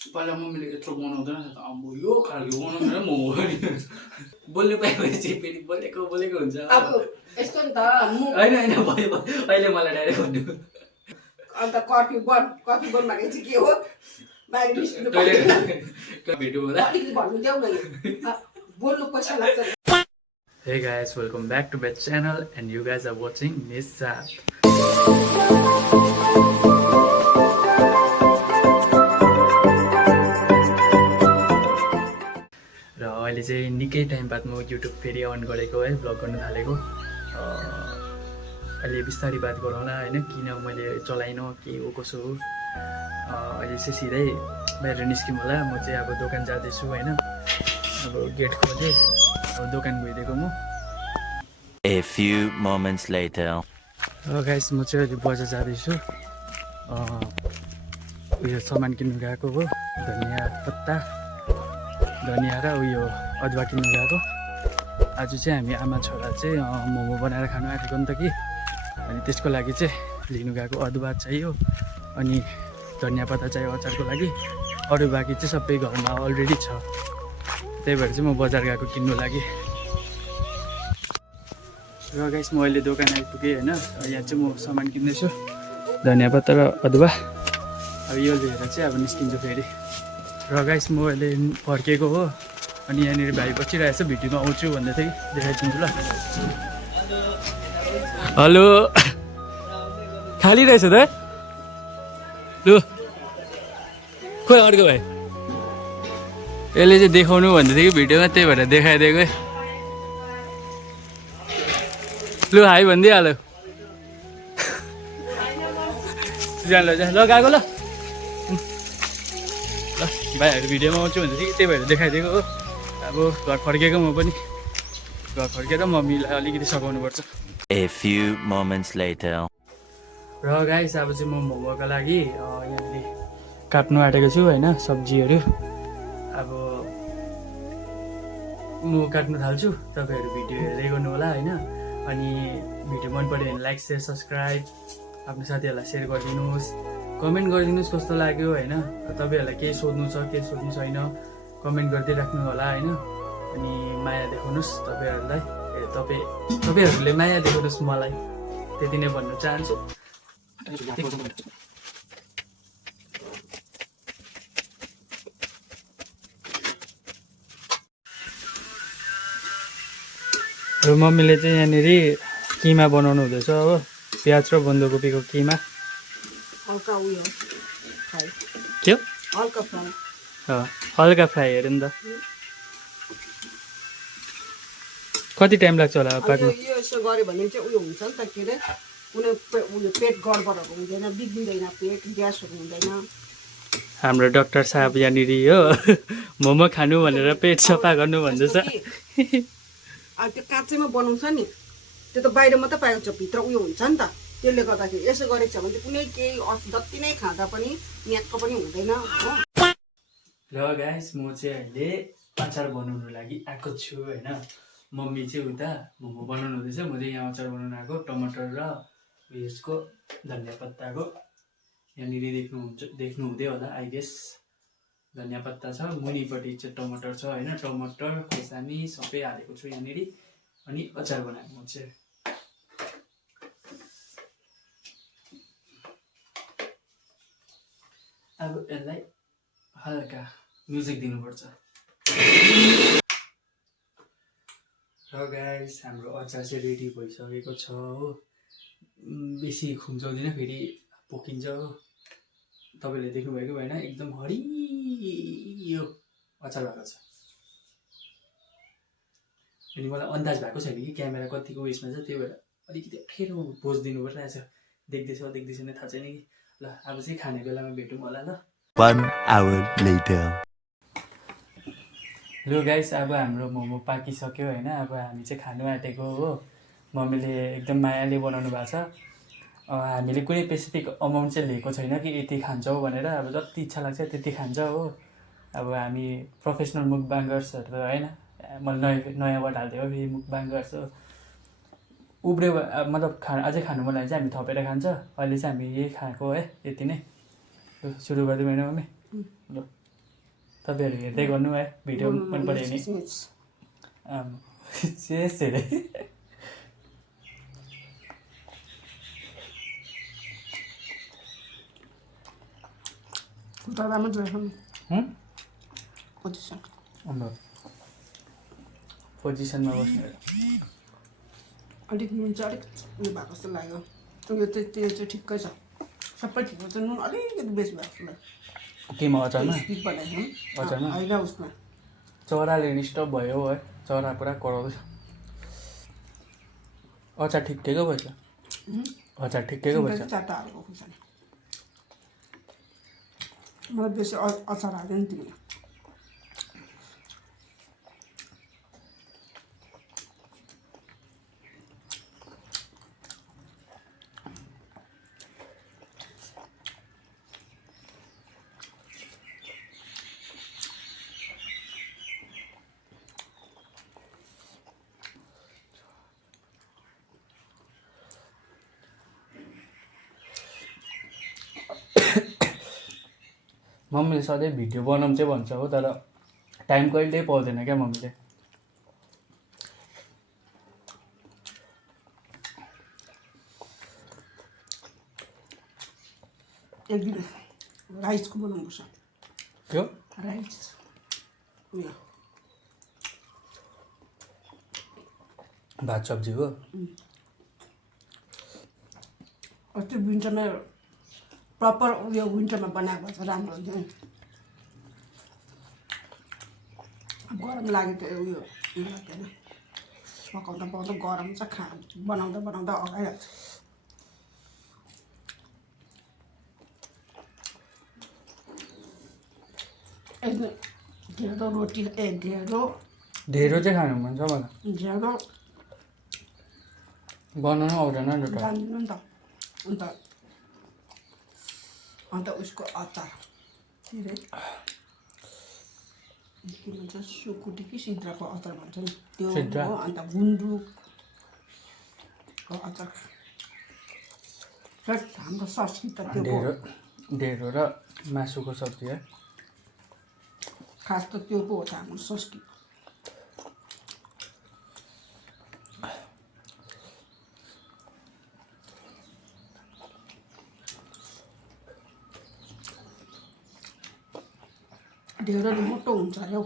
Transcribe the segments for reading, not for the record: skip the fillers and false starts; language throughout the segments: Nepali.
पहिला मम्मीले यत्रो बनाउँदैन अब यो खालको बनाउँदैन मोमो पनि बोल्नु पाएपछि फेरि बोलेको हुन्छ अब यस्तो नि त होइन अहिले मलाई डाइरेक्ट भन्नु अन्त कफी बन भनेको चाहिँ के हो बाहिर निस्किनु भेटु होला अलिकति भन्नु देऊ न बोल्नु पैसा लाग्छ Hey guys, welcome back to my channel and you guys are watching Nisat. र अहिले चाहिँ निकै टाइम बाद म युट्युब फेरि अन गरेको है भ्लग गर्न थालेको अहिले बिस्तारै बात गरौँला होइन किन मैले चलाइनँ के हो कसो हो अहिले चाहिँ सिधै बाहिर निस्क्यौँ होला म चाहिँ अब दोकान जाँदैछु होइन अब गेट खोलेँ अब दोकान गइदिएको म A few moments later. Guys म चाहिँ अहिले बजार जाँदैछु उयो सामान किन्नु गएको हो धनियाँ पत्ता धनियाँ र उयो अदुवा किन्नु गएको आज चाहिँ हामी आमा छोरा चाहिँ मोमो बनाएर खानु आँटेको नि त कि अनि त्यसको लागि चाहिँ लिनु गएको अदुवा चाहियो अनि धनियाँ पत्ता चाहियो अचारको लागि अरू बाँकी चाहिँ सबै घरमा अलरेडी छ त्यही भएर चाहिँ म बजार गएको किन्नु लागि र गाइस म अहिले दोकान आइपुगेँ होइन यहाँ चाहिँ म सामान किन्दैछु धनियाँ पत्ता र अदुवा अब यो लिएर चाहिँ अब निस्किन्छु फेरि र गाइस म अहिले फर्केको हो अनि यहाँनिर भाइ बसिरहेको छ भिडियोमा आउँछु भन्दै थिएँ देखाइदिन्छु ल हेलो खाली रहेछ त लु खोइ अर्को भाइ यसले चाहिँ देखाउनु भन्दै थियो कि भिडियोमा त्यही भएर देखाइदिएको है लु हाई भनिदिइहाल्यो जान ल गएको ल ल भाइहरू भिडियोमा आउँछु भन्दै थियो कि त्यही भएर देखाइदिएको हो अब घर फर्केको म पनि घर फर्केर मम्मीलाई अलिकति सघाउनुपर्छ A few moments later. र गाइस अब चाहिँ म मोमोको लागि यहाँनिर काट्नु आँटेको छु होइन सब्जीहरू अब म काट्नु थाल्छु तपाईँहरू भिडियो हेर्दै गर्नु होला होइन अनि भिडियो मन पऱ्यो भने लाइक सेयर सब्सक्राइब आफ्नो साथीहरूलाई सेयर गरिदिनुहोस् कमेन्ट गरिदिनुहोस् कस्तो लाग्यो होइन तपाईँहरूलाई केही सोध्नु छ केही सोध्नु छैन कमेन्ट गर्दै राख्नु होला होइन अनि माया देखाउनुहोस् तपाईँहरूलाई तपाईँहरूले माया देखाउनुहोस् मलाई त्यति नै भन्न चाहन्छु र मम्मीले चाहिँ यहाँनिर किमा बनाउनु हुँदैछ हो प्याज र बन्दकोपीको किमा हल्का उयो फ्राई के हल्का फ्राई हल्का फ्राई हेऱ्यो नि त कति टाइम लाग्छ होला पाक्नु यो यसो गऱ्यो भने चाहिँ उयो हुन्छ नि त के अरे कुनै उयो पेट गडबडहरू हुँदैन बिग्रिँदैन पेट ग्यासहरू हुँदैन हाम्रो डाक्टर साहब यहाँनिर हो मोमो खानु भनेर पेट सफा गर्नु भन्दैछ त्यो काँचैमा बनाउँछ नि त्यो त बाहिर मात्रै पाएको छ भित्र उयो हुन्छ नि त त्यसले गर्दाखेरि यसो गरेको छ भने चाहिँ कुनै केही जति नै खाँदा पनि न्याक्क पनि हुँदैन हो र गाइस म चाहिँ अहिले अचार बनाउनु लागि आएको छु होइन मम्मी चाहिँ उता मोमो बनाउनु हुँदैछ म चाहिँ यहाँ अचार बनाउनु आएको टमाटर र उयसको धनियाँ पत्ताको यहाँनिर देख्नु हुँदै होला आई गेस धनियाँ पत्ता छ मुनिपट्टि चाहिँ टमाटर छ होइन टमाटर खोर्सानी सबै हालेको छु यहाँनिर अनि अचार बनाएको म चाहिँ अब यसलाई हल्का म्युजिक दिनुपर्छ र गाइस हाम्रो अचार चाहिँ रेडी भइसकेको छ हो बेसी खुम्चाउँदिनँ फेरि पोखिन्छ हो तपाईँले देख्नुभएको भएन एकदम हरियो अचार भएको छ अनि मलाई अन्दाज भएको छैन कि क्यामेरा कतिको उयसमा छ त्यही भएर अलिकति अप्ठ्यारो पोज दिनु परिरहेछ देख्दैछ नै थाहा छैन कि ल अब चाहिँ खाने बेलामा भेटौँ होला ल 1 hour later. लु गाइस अब हाम्रो मोमो पाकिसक्यो होइन अब हामी चाहिँ खानु आँटेको हो मम्मीले एकदम मायाले बनाउनु भएको छ हामीले कुनै स्पेसिफिक अमाउन्ट चाहिँ लिएको छैन कि यति खान्छौँ भनेर अब जति इच्छा लाग्छ त्यति खान्छ हो अब हामी प्रोफेसनल मुकबाङ्गर्सहरू त होइन मैले नयाँबाट हालिदिएको फेरि मुकबाङ्गर्स हो उब्रियो मतलब अझै खानु मन लाग्यो चाहिँ हामी थपेर खान्छ अहिले चाहिँ हामी यही खाएको है यति नै सुरु गरिदिउँ होइन मम्मी ल तपाईँहरू हेर्दै गर्नु है भिडियो मन पऱ्यो भने शेष हेरे पोजिसनमा बस्ने अलिक नुन चाहिँ अलिक उयो भएको जस्तो लाग्यो यो चाहिँ ठिक्कै छ सबै ठिक छ नुन अलिकति बेसी भएको जस्तो लाग्यो केमा अचारमा अचारमा होइन उसमा चराले डिस्टर्ब भयो है चरा पुरा कराउँदैछ अचार ठिक्कैको भएछ अचार ठिक्कैको भएछ चारवटा हालेको खुर्सानी मलाई बेसी अचार हाल्यो नि तिमीले मम्मीले सधैँ भिडियो बनाउँ चाहिँ भन्छ हो तर टाइम कहिल्यै पाउँदैन क्या मम्मीले एक दिन राइसको बनाउनुपर्छ त्यो राइस उयो भात सब्जीको अस्ति विन्टरमा प्रपर उयो विन्टरमा बनाएको भए चाहिँ राम्रो हुन्थ्यो नि गरम लाग्यो त्यो उयो लाग्दैन पकाउँदा पकाउँदा गरम चाहिँ बनाउँदा बनाउँदा अगाइहाल्छ ढेँडो रोटी ढेँडो चाहिँ खानु मन छ मलाई ढेँडो बनाउनु आउँदैन नि त जान्दिनँ नि त अन्त उसको अचार के अरे के भन्छ सुकुटी कि सिद्राको अचार भन्छ नि त्यो हो अन्त गुन्द्रुकको अचार हाम्रो संस्कृत त्यो ढेँडो र मासुको सब्जी है खास त त्यो पो हो त हाम्रो संस्कृत ढेँडोले मोटो हुन्छ अरे हौ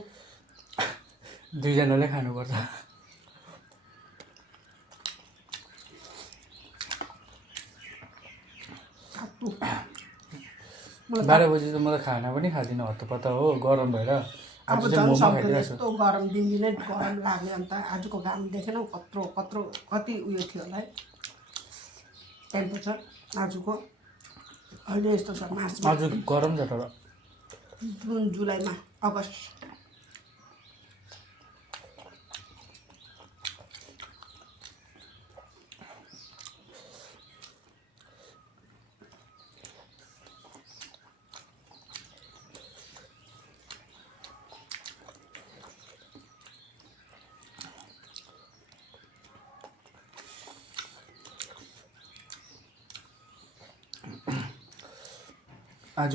दुईजनाले खानुपर्छ 12 बजी त म त खाना पनि खादिनँ हत्तपत्त हो गरम भएर अब झन् सक्दैन यस्तो गरम दिनदिनै गरम लाग्यो अन्त आजको घाम देखेनौ कति उयो थियो होला है टेम्परेचर आजको अहिले यस्तो छ मार्चमा आज गरम छ तर जुन जुलाईमा अगस्त आज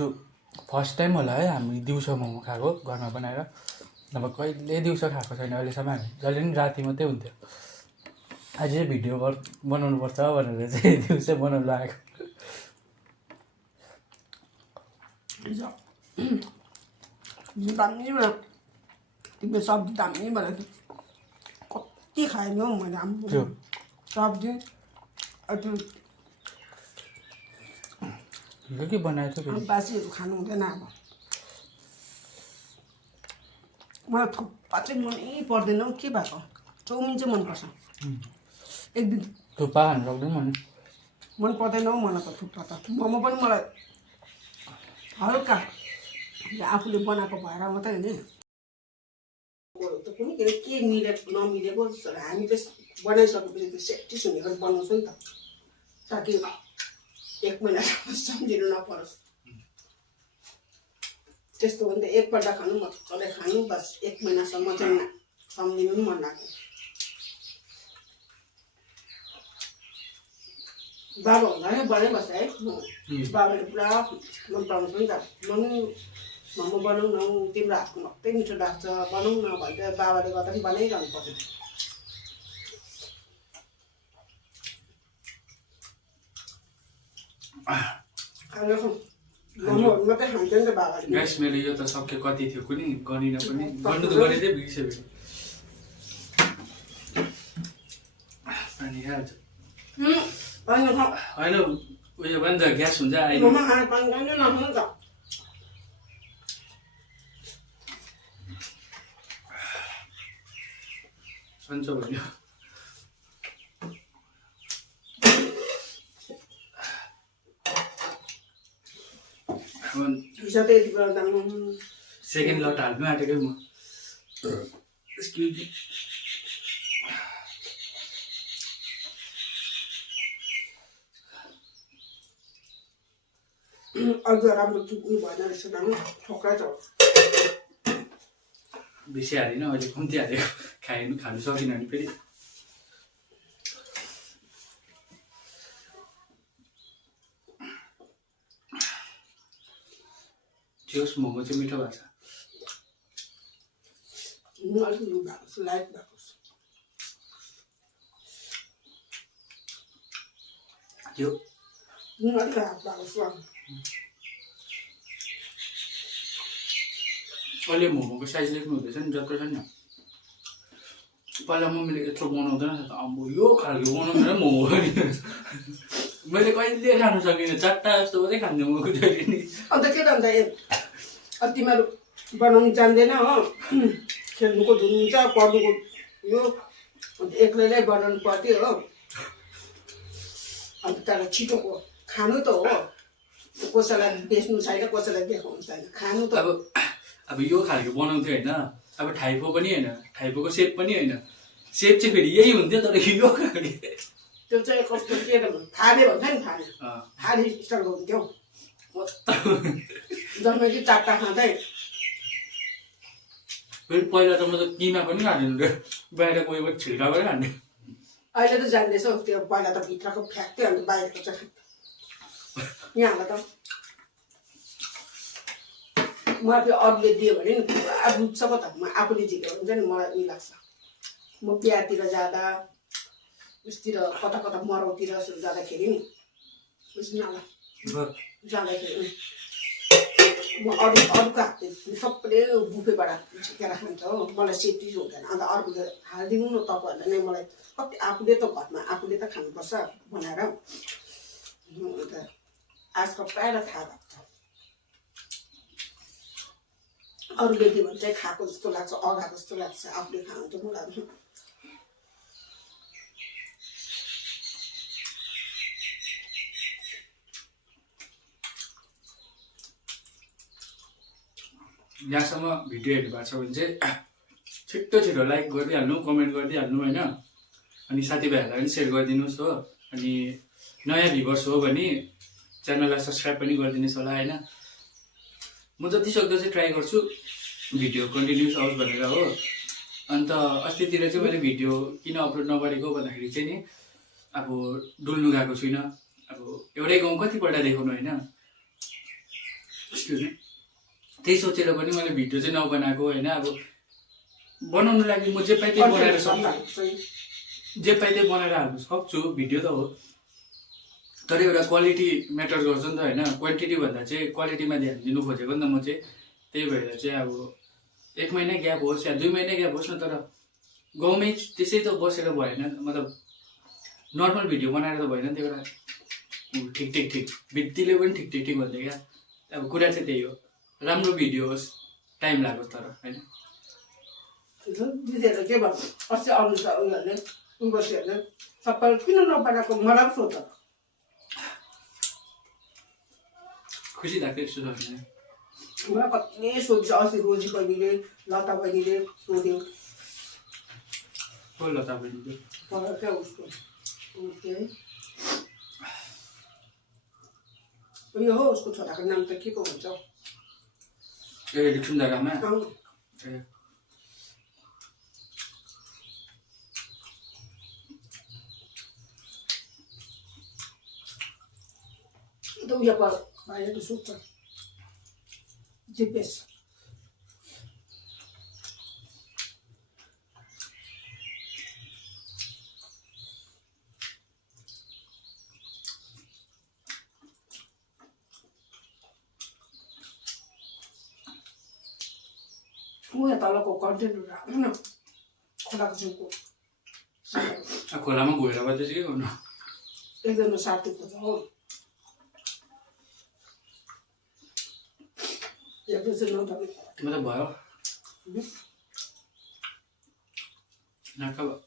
फर्स्ट टाइम होला है हामी दिउँसो मोमो खाएको घरमा बनाएर नभए कहिले दिउँसो खाएको छैन अहिलेसम्म हामी जहिले पनि राति मात्रै हुन्थ्यो आज चाहिँ भिडियो बनाउनुपर्छ भनेर चाहिँ दिउँसो बनाउनु लागेको दामी तिम्रो सब्जी दामी बनाएको कति खाएन हौ मैले हाम्रो सब्जी के बनाएको थियो बासीहरू खानु हुँदैन अब मलाई थुक्पा चाहिँ मनै पर्दैन हौ के भएको चाउमिन चाहिँ मनपर्छ एक दिन थुक्पा खानु सक्दैन मन पर्दैन हौ मलाई त थुक्पा त मोमो पनि मलाई हल्का आफूले बनाएको भएर मात्रै नि पनि के मिलेको नमिलेको हामी त बनाइसकेपछि त सेटिस हुने गरी बनाउँछौँ नि त ताकि एक महिनासम्म सम्झिनु नपरोस् त्यस्तो हो नि त एकपल्ट खानु मजाले खानु बस एक महिनासम्म चाहिँ सम्झिनु पनि मन लाग्यो बाबा हुँदा नै बनाइबस्छ है बाबाले पुरा मन पराउँछ नि त मोमो बनाउँ न तिम्रो हातको मात्रै मिठो लाग्छ बनाउँ न भनेर बाबाले गर्दा पनि बनाइरहनु पर्यो मोमोहरू मात्रै खान्छ नि त बाबाले गाइस मेरो यो त सक्यो कति थियो कुनै गनिन पनि गर्नु त गरिदिए बिर्सेँ पानी खाइहाल्छ होइन उयो पनि त ग्यास हुन्छ अहिले मोमो खाने पानी खाँदै नखानु त सन्चो भन्यो हिजो त यति बेला सेकेन्ड लट हाल्नु आँटेकै म एक्सक्युज अझ राम्रो उयो भएन रहेछ नाम ठोक्रा छ बेसी हालिनँ अहिले कम्ती हालेको खानु सकिनँ भने फेरि होस् मोमो चाहिँ मिठो भएको छ अलिक लु भएको छ लाइट भएको छ त्यो अलिक हात भएको छ अहिले मोमोको साइज देख्नु हुँदैछ नि जत्रो छ नि पहिला मम्मीले यत्रो बनाउँदैन त अब यो खालको बनाउँदैन मोमो पनि मैले कहिले खानु सकिनँ 4टा जस्तो मात्रै खान्थेँ म जहिले नि अन्त के त अन्त तिमीहरू बनाउनु जान्दैन हो खेल्नुको धुन हुन्छ पढ्नुको यो अन्त एक्लैलाई बनाउनु पर्थ्यो हो अन्त तर छिटोको खानु त हो कसैलाई बेच्नु छैन कसैलाई देखाउनु छैन खानु त अब यो खालको बनाउँथ्यो होइन अब थाइपो पनि होइन थाइपोको सेप पनि होइन सेप चाहिँ फेरि यही हुन्थ्यो तर यो खालको त्यो चाहिँ कस्तो के फाले भन्छ नि फाले स्टाइलको हुन्थ्यो जम्मै कि 4टा खाँदै फेरि पहिला त म त किमा पनि खाँदैन रे बाहिर गएको छिल्का पनि खान्थेँ अहिले त जान्दैछौ त्यो पहिला त भित्रको फ्याक्थ्यो अन्त बाहिरको चाहिँ यहाँबाट त मलाई त्यो अरूले दियो भने नि पुरा बुझ्छ पो त म आफूले झिक्यो हुन्छ नि मलाई उयो लाग्छ म बिहातिर जाँदा उसतिर कता कता मरौतिर जाँदाखेरि नि बुझ्नु होला जाँदाखेरि म अरूको हातले सबैले बुफेबाट झिकेर खान्छ हो मलाई सेफ्टी हुँदैन अन्त अर्कोले हालिदिनु न तपाईँहरूले नै मलाई कति आफूले त घरमा आफूले त खानुपर्छ बनाएर अन्त आजकल प्रायः थाहा भएको छ अरूले दियो भने चाहिँ खाएको जस्तो लाग्छ अगाएको जस्तो लाग्छ आफूले खानु त मलाई यहाँसम्म भिडियो हेर्नु भएको छ भने चाहिँ छिटो लाइक गरिदिइहाल्नु कमेन्ट गरिदिइहाल्नु होइन अनि साथीभाइहरूलाई पनि सेयर गरिदिनुहोस् हो अनि नयाँ भ्युवर्स हो भने च्यानललाई सब्सक्राइब पनि गरिदिनुहोस् होला होइन म जतिसक्दो चाहिँ ट्राई गर्छु भिडियो कन्टिन्युस आओस् भनेर हो अन्त अस्तितिर चाहिँ मैले भिडियो किन अपलोड नगरेको भन्दाखेरि चाहिँ नि अब डुल्नु गएको छुइनँ अब एउटै गाउँ कतिपल्ट देखाउनु होइन एक्सक्युज मी त्यही सोचेर पनि मैले भिडियो चाहिँ नबनाएको होइन अब बनाउनु लागि म जे पाइ त्यही बनाएर हाल्नु सक्छु भिडियो त हो तर एउटा क्वालिटी म्याटर गर्छ नि त होइन क्वान्टिटी भन्दा चाहिँ क्वालिटीमा ध्यान दिनु खोजेको नि त म चाहिँ त्यही भएर चाहिँ अब 1 महिना ग्याप होस् या 2 महिना ग्याप होस् न तर गाउँमै त्यसै त बसेर भएन मतलब नर्मल भिडियो बनाएर त भएन त्यो एउटा ठिक बित्तीले पनि ठिक भन्दै क्या अब कुरा चाहिँ त्यही हो राम्रो भिडियो होस् टाइम लागोस् तर होइन दिदीहरू के भयो अस्ति आउनु छ उनीहरूले उनीहरूले सबैले किन नबनाएको मलाई पो सोध्छ खुसी लाग्थ्यो यस्तो सोच्ने मलाई कतिले सोध्छ अस्ति रोजी बहिनीले लता बहिनीले सोध्यो हो लता बहिनीले क्या उसको उयो हो उसको छोराको नाम त के पो भन्छ ए लक्ष्मीदामा ए त उयो बाहिर त सोध्छ जिपेस म यहाँ तलको कन्टेनरहरू राख्नु न खोलाको छेउको खोलामा गएर गर्दै चाहिँ के गर्नु एकजना साथीको छ हो यहाँ चाहिँ नभए तिम्रो त भयो नाका भयो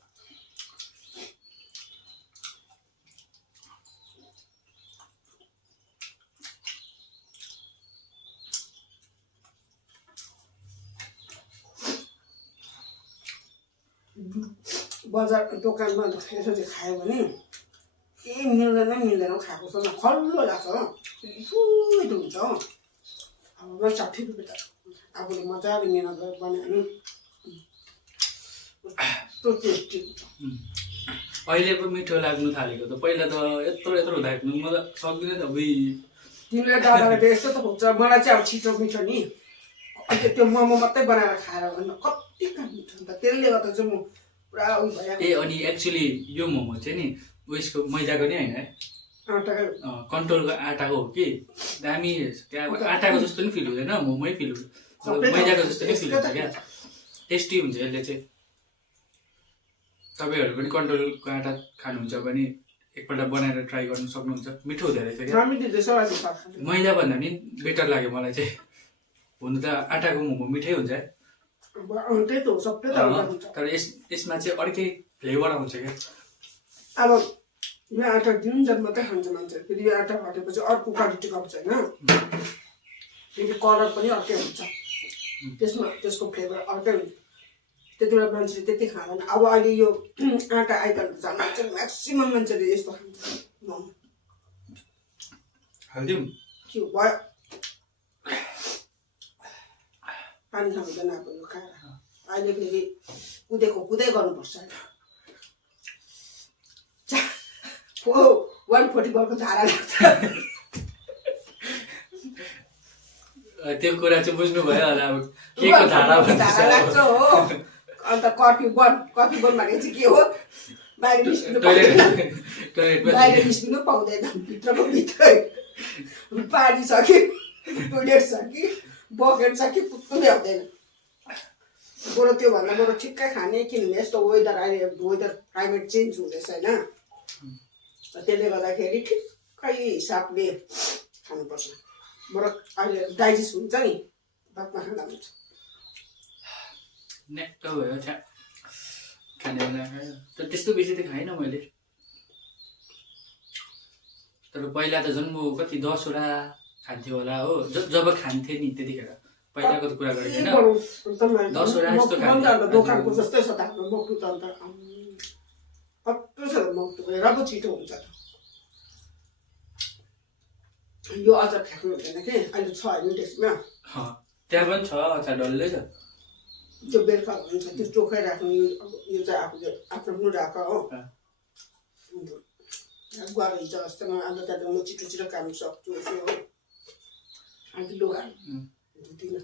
बजार दोकानमा यसरी खायो भने के मिल्दैन खाएको छ खल्लो लाग्छ हो सुइदो हुन्छ हो अब 60 रुपियाँ त आफूले मजाले मिहिनेत गरेर बनायो भने टेस्टी अहिले पो मिठो लाग्नु थालेको त पहिला त यत्रो यत्रो हुँदाखेरि म त सक्दिनँ त अबुई तिमीले दादाले त यस्तो त हुन्छ मलाई चाहिँ अब छिटो मिठो नि अहिले त्यो मोमो मात्रै बनाएर खाएर भन्दा कति काम मिठो हुन्छ त्यसले गर्दा चाहिँ म पुरा उयो भइरहेको ए अनि एक्चुअली यो मोमो चाहिँ नि उयसको मैदाको नि होइन है आटाकै कन्ट्रोलको आटाको हो कि दामी क्या अब आटाको जस्तो नि फिल हुँदैन मोमोै फिल हुन्छ मैदाको जस्तो नि फिल हुन्छ क्या टेस्टी हुन्छ यसले चाहिँ तपाईँहरू पनि कन्ट्रोलको आटा खानुहुन्छ भने एकपल्ट बनाएर ट्राई गर्नु सक्नुहुन्छ मिठो हुँदो रहेछ क्या मैदाभन्दा नि बेटर लाग्यो मलाई चाहिँ हुनु त आटाको मोमो मिठै हुन्छ है त्यही त हो सबै त तर यसमा चाहिँ अर्कै फ्लेभर आउँछ क्या अब यो आटा दिनजन मात्रै खान्छ मान्छे फेरि यो आटा घटेपछि अर्को क्वालिटीको आउँछ होइन फेरि कलर पनि अर्कै हुन्छ त्यसमा त्यसको फ्लेभर अर्कै हुन्छ त्यति बेला मान्छेले त्यति खाँदैन अब अहिले यो आटा आइटमहरू छ मान्छे म्याक्सिमम मान्छेले यस्तो खान्छ मोमो हालिदिउँ के भयो पानी खाँदैन अब यो खाएर अहिले फेरि कुदै गर्नुपर्छ हो 140 को धारा लाग्छ त्यो कुरा चाहिँ बुझ्नु भयो होला अब के को धारा लाग्छ हो अन्त कफी बन भनेको चाहिँ के हो बाहिर निस्किनु पाउँदैन भित्रको भित्रै पानी छ कि टोइलेट छ कि बकेट छ कि कुनै आउँदैन बरु त्योभन्दा बरु ठिक्कै खाने किनभने यस्तो वेदर क्लाइमेट चेन्ज हुँदैछ होइन त्यसले गर्दाखेरि ठिक्कै हिसाबले खानुपर्छ बरु अहिले डाइजेस्ट हुन्छ नि भातमा खाँदा हुन्छ नेक्स्ट भयो त्यहाँ खाने बेला खायो तर त्यस्तो बेसी त खाइनँ मैले तर पहिला त झन् म कति 10 वटा खान्थ्यो होला हो जब खान्थेँ नि त्यतिखेर पहिलाको त कुरा गरेको 10 वटा जस्तो खान्थेँ दोकानको जस्तै छ त हाम्रो मोक्टु त अन्त कत्रो छ मोक्टु र पो छिटो हुन्छ यो अचार फ्याक्नु हुँदैन कि अहिले छ होइन त्यसमा त्यहाँ पनि छ अचार डल्लै छ त्यो बेलुका हुन्छ त्यो चोखै राख्नु यो चाहिँ आफूले आफ्नो राख हो गएर हिजो अस्तिमा अन्त त्यहाँदेखि म छिटो काम सक्छु यसो हो अन्त लुगा धुदिनँ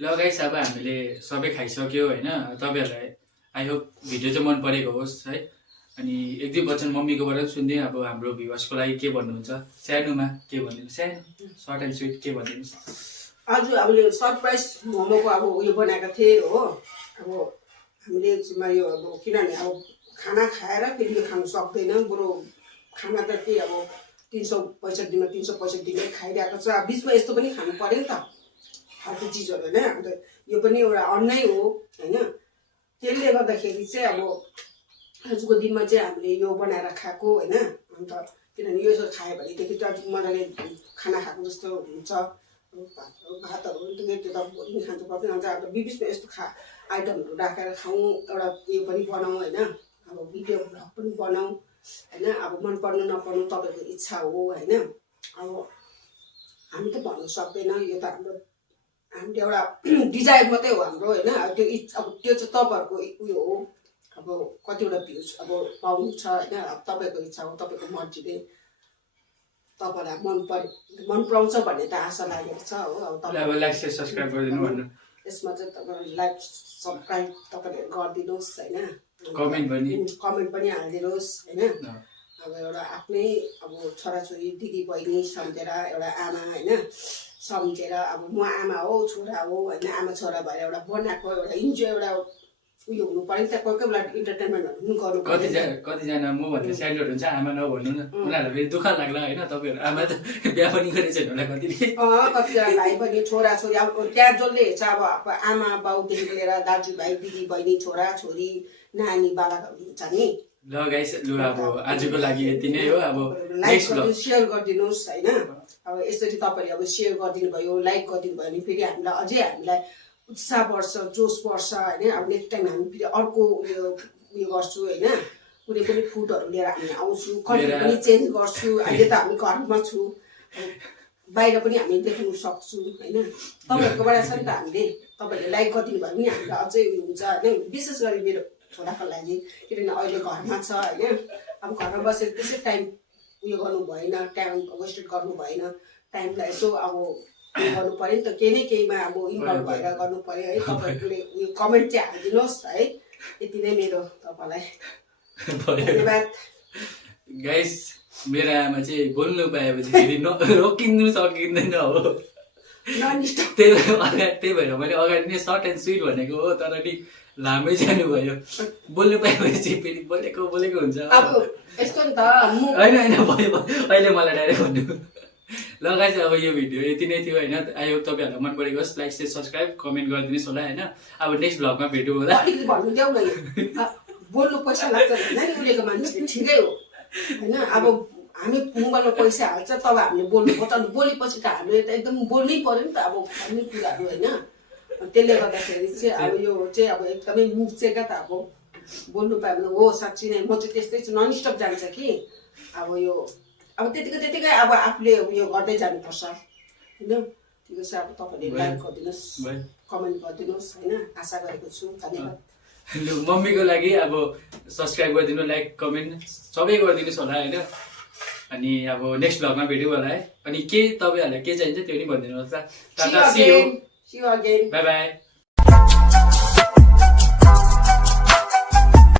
ल गाइस अब हामीले सबै खाइसक्यो होइन तपाईँहरूलाई आई होप भिडियो चाहिँ मन परेको होस् है अनि 1-2 वचन मम्मीकोबाट पनि सुनिदिएँ अब हाम्रो भ्युवर्सको लागि के भन्नुहुन्छ सानोमा के भनिदिनु सानो सर्ट एन्ड स्विट के भनिदिनुहोस् आज हामीले सरप्राइज मोमोको अब उयो बनाएको थिएँ हो अब हामीले यो अब किनभने अब खाना खाएर फेरि यो खानु सक्दैन बरु खाना त के अब 365 दिनमा 365 दिनै खाइरहेको छ अब बिचमा यस्तो पनि खानु पर्यो नि त फाल्तु चिजहरू होइन अन्त यो पनि एउटा अन्नै हो होइन त्यसले गर्दाखेरि चाहिँ अब आजको दिनमा चाहिँ हामीले यो बनाएर खाएको होइन अन्त किनभने यो यसो खायो भनेदेखि त मजाले खाना खाएको जस्तो हुन्छ भातहरू पनि त्यो त भोलि खान्छ पर्दैन अन्त अब बिचमा यस्तो आइटमहरू राखेर खाउँ एउटा यो पनि बनाऊँ होइन अब भिडियो भ्लग पनि बनाऊँ होइन अब मन पर्नु नपर्नु तपाईँको इच्छा हो होइन अब हामी त भन्नु सक्दैन यो त हामीले एउटा डिजायर मात्रै हो हाम्रो होइन त्यो अब त्यो चाहिँ तपाईँहरूको उयो हो अब कतिवटा भ्युज अब पाउनु छ होइन अब तपाईँको इच्छा हो तपाईँको मर्जीले तपाईँलाई मन पराउँछ भन्ने त आशा लागेको छ हो। अब अब लाइक सेयर सब्सक्राइब गरिदिनु भन्नु, यसमा चाहिँ तपाईँहरू लाइक सब्सक्राइब तपाईँले गरिदिनुहोस् होइन, कमेन्ट पनि हालिदिनुहोस् होइन। अब एउटा आफ्नै अब छोराछोरी दिदीबहिनी सम्झेर एउटा आमा होइन सम्झेर अब म आमा हो छोरा हो होइन, आमा छोरा भएर एउटा बनाएको एउटा इन्जोय एउटा उयो हुनु पर्यो नि त, कोही कोही बेला इन्टरटेनमेन्टहरू पनि गर्नु पर्यो। कतिजना म भन्दा स्यान्डोट हुन्छ आमा नभन्नु न, उनीहरूलाई फेरि दुःख लाग्ला होइन। तपाईँहरू आमा त बिहा पनि गरेको छैन होला कतिले। कतिजना भाइ बहिनी छोराछोरी अब त्यहाँ जसले हेर्छ अब आमा बाउदेखिको लिएर दाजुभाइ दिदी बहिनी छोरा छोरी नानी बालकहरू हुन्छ नि। ल गाइस, लु अब आजको लागि यति नै हो। अब लाइक गरिदिनु सेयर गरिदिनुहोस् होइन। अब यसरी तपाईँले अब सेयर गरिदिनु भयो लाइक गरिदिनु भयो भने फेरि हामीलाई अझै हामीलाई उत्साह बढ्छ जोस बढ्छ होइन। अब नेक्स्ट टाइम हामी फेरि अर्को उयो गर्छु होइन, कुनै पनि फुडहरू लिएर हामी आउँछु, कन्टेन्ट पनि चेन्ज गर्छु। अहिले त हामी घरमा छु, बाहिर पनि हामी देख्नु सक्छु होइन। तपाईँहरूकोबाट छ नि त, हामीले तपाईँहरूले लाइक गरिदिनु भयो भने हामीलाई अझै उयो हुन्छ होइन। विशेष गरी मेरो छोराको लागि, किनभने अहिले घरमा छ होइन। अब घरमा बसेर त्यसै टाइम उयो गर्नु भएन, टाइम वेस्ट गर्नु भएन, टाइमलाई यसो अब उयो गर्नु पऱ्यो नि त, केही न केहीमा अब इन्भल्भ भएर गर्नु पऱ्यो है। तपाईँहरूले उयो कमेन्ट चाहिँ हालिदिनुहोस् है। यति नै मेरो तपाईँलाई धन्यवाद। गाइस, मेरो आमा चाहिँ बोल्नु पाएपछि फेरि रोकिनु सकिँदैन हो। त्यही भएर मैले अगाडि नै सर्ट एन्ड स्विट भनेको हो, तर नि लामै जानुभयो। बोल्नु पाएपछि फेरि बोलेको हुन्छ अब यस्तो नि त होइन भयो अहिले मलाई डाइरेक्ट भन्नु। ल गाइस, अब यो भिडियो यति नै थियो होइन। आयो तपाईँहरूलाई मन परेको होस्, लाइक सेयर सब्सक्राइब कमेन्ट गरिदिनुहोस् होला होइन। अब नेक्स्ट भ्लगमा भेट्यौँ होला। अलिकति भन्नु देऊ न, बोल्नु पैसा लाग्छ होइन नि उहिलेको मान्छेले, ठिकै हो होइन। अब हामी मोबाइलमा पैसा हाल्छ तब हामीले बोल्नु पर्छ, अनि बोलेपछि त हामीले त एकदम बोल्नै पऱ्यो नि त अब भन्ने कुराहरू होइन। त्यसले गर्दाखेरि चाहिँ अब यो चाहिँ अब एकदमै मुख चाहिँ क्या त अब बोल्नु पायो भने हो साँच्ची नै म चाहिँ त्यस्तै छु, ननस्टप जान्छ कि अब यो अब त्यतिकै अब आफूले उयो गर्दै जानुपर्छ होइन। ठिकै छ, अब तपाईँले लाइक गरिदिनुहोस् कमेन्ट गरिदिनुहोस् होइन, आशा गरेको छु। धन्यवाद। लु, मम्मीको लागि अब सब्सक्राइब गरिदिनु, लाइक कमेन्ट सबै गरिदिनुहोस् होला होइन। अनि अब नेक्स्ट भ्लगमा भेट्यौँ होला है। अनि के तपाईँहरूलाई के चाहिन्छ त्यो पनि भनिदिनुहोस्। Tata, see you, See you again. Bye by.